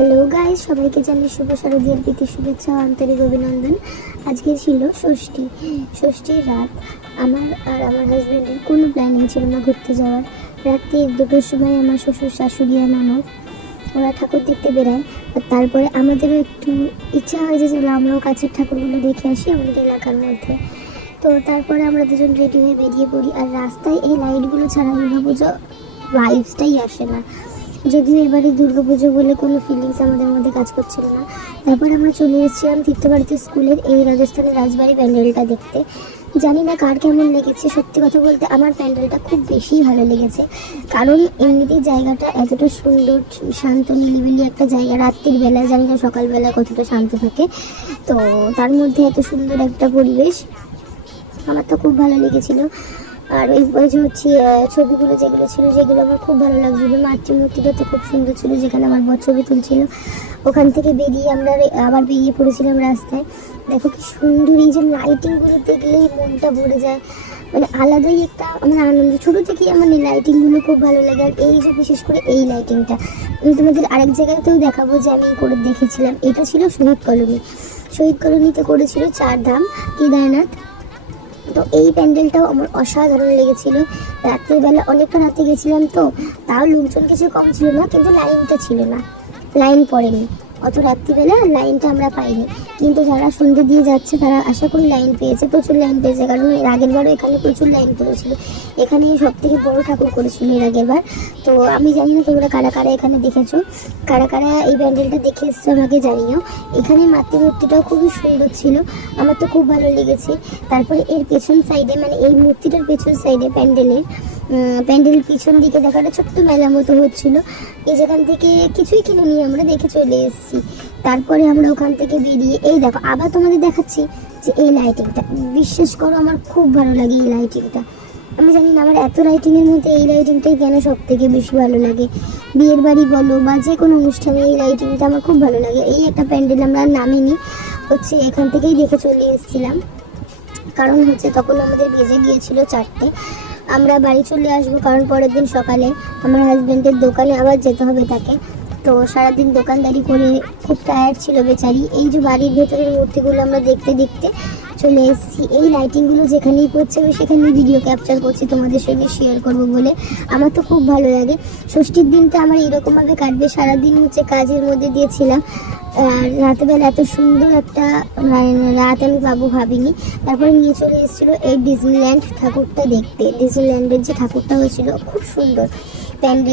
Hello guys, সবাইকে জানাই শুভ শারদীয়ার প্রীতি শুভেচ্ছা ও আন্তরিক অভিনন্দন। আজকে ছিল ষষ্ঠীর রাত। আমার আর আমার হাজব্যান্ডের কোনো প্ল্যানিং ছিল না ঘুরতে যাওয়ার। রাত্রি 2টোর সময় আমার শ্বশুর শাশুড়ি আর ননদ ওরা ঠাকুর দেখতে বেরায়। আর তারপরে আমাদেরও একটু ইচ্ছা হয় যে চলো আমরাও কাছের ঠাকুরগুলো দেখে আসি আমাদের এলাকার মধ্যে। তো তারপরে আমরা দুজন রেডি হয়ে বেরিয়ে পড়ি। আর রাস্তায় এই লাইটগুলো ছাড়া দুর্গাপুজো ভাইবসটাই আসে না। যদিও এবারে দুর্গাপুজো বলে কোনো ফিলিংস আমাদের মধ্যে কাজ করছিল না। তারপর আমরা চলে এসেছিলাম তীর্থভারতী স্কুলের এই রাজস্থানের রাজবাড়ি প্যান্ডেলটা দেখতে। জানি না কার কেমন লেগেছে, সত্যি কথা বলতে আমার প্যান্ডেলটা খুব বেশি ভালো লেগেছে। কারণ এমনিতেই জায়গাটা এতটা সুন্দর, শান্ত নিরিবিলি একটা জায়গা। রাত্রির বেলা, জানি না সকালবেলা কতটা শান্ত থাকে, তো তার মধ্যে এত সুন্দর একটা পরিবেশ আমার তো খুব ভালো লেগেছিলো। আর ওই যে হচ্ছে ছবিগুলো যেগুলো ছিল সেগুলো আমার খুব ভালো লাগছিলো। মাতৃমূর্তিটা তো খুব সুন্দর ছিল, যেখানে আমার বর ছবি তুলছিল। ওখান থেকে বেরিয়ে আমরা আবার বেরিয়ে পড়েছিলাম রাস্তায়। দেখো কি সুন্দর, এই যে লাইটিংগুলো দেখলেই মনটা ভরে যায়, মানে আলাদাই একটা আমার আনন্দ। ছোটো থেকেই আমার এই লাইটিংগুলো খুব ভালো লাগে। আর এই যে বিশেষ করে এই লাইটিংটা আমি তোমাদের আরেক জায়গাতেও দেখাবো যে আমি করে দেখেছিলাম। এটা ছিল শহীদ কলোনিতে করেছিল 4 ধাম কেদারনাথ। তো এই প্যান্ডেলটাও আমার অসাধারণ লেগেছিল। রাত্রিবেলা অনেকটা রাতে গেছিলাম, তো তাও লোকজন কিছু কম ছিল না, কিন্তু লাইনটা ছিল না, লাইন পড়েনি অত রাত্রিবেলা, লাইনটা আমরা পাইনি। কিন্তু যারা সন্ধ্যে দিয়ে যাচ্ছে তারা আশা করি লাইন পেয়েছে, প্রচুর লাইন পেয়েছে। কারণ এর আগের বারও এখানে প্রচুর লাইন পড়েছিল। এখানে সব থেকে বড়ো ঠাকুর করেছিল এর আগের বার। তো আমি জানি না তোমরা কারা কারা এখানে দেখেছো, কারা কারা এই প্যান্ডেলটা দেখে এসছো আমাকে জানিও। এখানে মাতৃমূর্তিটাও খুবই সুন্দর ছিল, আমার তো খুব ভালো লেগেছে। তারপরে এর পেছন সাইডে, মানে এই মূর্তিটার পেছন সাইডে প্যান্ডেলের পিছন দিকে দেখাটা ছোট্ট মেলা মতো হচ্ছিল। এই যেখান থেকে কিছুই কিনে নিয়ে আমরা দেখে চলে এসেছি। তারপরে আমরা ওখান থেকে বেরিয়ে এই দেখো আবার তোমাদের দেখাচ্ছি যে এই লাইটিংটা, বিশ্বাস করো আমার খুব ভালো লাগে এই লাইটিংটা। আমি জানি না আমার এত লাইটিংয়ের মধ্যে এই লাইটিংটাই কেন সব থেকে বেশি ভালো লাগে। বিয়ের বাড়ি বলো বা যে কোনো অনুষ্ঠানে এই লাইটিংটা আমার খুব ভালো লাগে। এই একটা প্যান্ডেল আমরা নামিনি, হচ্ছে এখান থেকেই দেখে চলে এসেছিলাম। কারণ হচ্ছে তখন আমাদের বেজে গিয়েছিল 4টে। আমরা বাড়ি চলে আসবো, কারণ পরের দিন সকালে আমার হাজব্যান্ডের দোকানে আবার যেতে হবে তাকে। তো সারাদিন দোকানদারি করে খুব টায়ার্ড ছিল বেচারি। এই যে বাড়ির ভেতরের মূর্তিগুলো আমরা দেখতে দেখতে চলে এসেছি। এই লাইটিংগুলো যেখানেই পড়ছে আমি সেখানেই ভিডিও ক্যাপচার করছি তোমাদের সঙ্গে শেয়ার করব বলে। আমার তো খুব ভালো লাগে। ষষ্ঠীর দিনটা আমার এরকমভাবে কাটবে, সারাদিন হচ্ছে কাজের মধ্যে দিয়েছিলাম। আর রাতেবেলা এত সুন্দর একটা রাত আমি পাবো ভাবিনি। তারপরে নিয়ে চলে এসেছিলো এই ডিজনিল্যান্ড ঠাকুরটা দেখতে। ডিজনিল্যান্ডের যে ঠাকুরটা হয়েছিল খুব সুন্দর প্যান্ডেল।